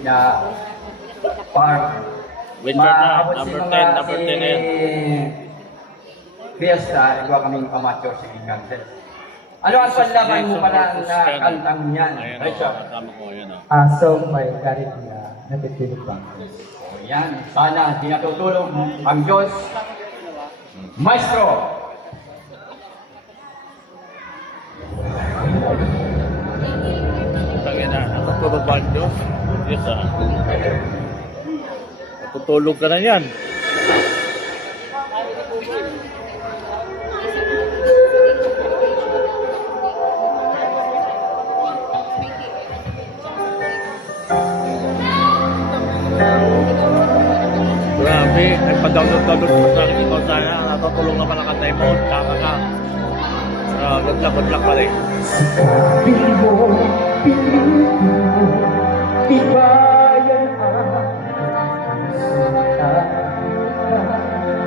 na park. Richard na, Maabot si number mga 10, number 10 na yan. Fiesta, ikaw kaming amateur si Cancel. Ano ang panlaban mo pala na kantang yan, Ayan o, Richard? kasama ko, ayan o. So may garit na natutulog pa. O yan, sana di natutulog ang Diyos. Maestro! Tangin na, natutulog ba ang Diyos? Diyos ah. Natutulog ka na yan. Grabe, nagpa-download sa akin ikaw sana. Natutulog naman ang kantay mo. Kaka ka. Good luck pala eh. Sikapin mo, piliin mo, tibayan ang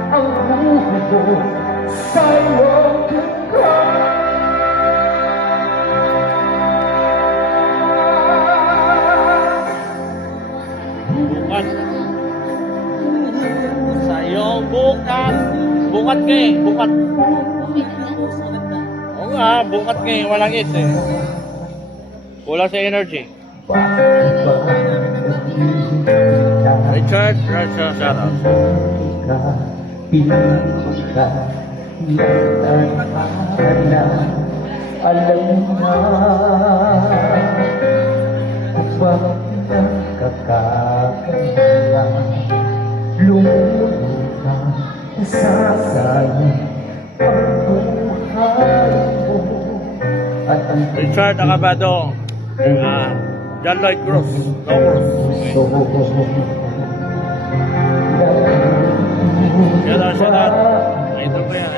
ang buhay ko sa iyong Bukat. Sa iyong bukat. Bukat ka eh. Bukat. Oo nga, bukat ka eh. Walang is eh. Wala sa energy. Richard, shout out. Alam na kung nakakaganda lumulutang nasasayang ang buhay mo at ang Richard Acabado. John Lloyd Cruz. No Cruz. Okay. Shout out. Ito pa yan.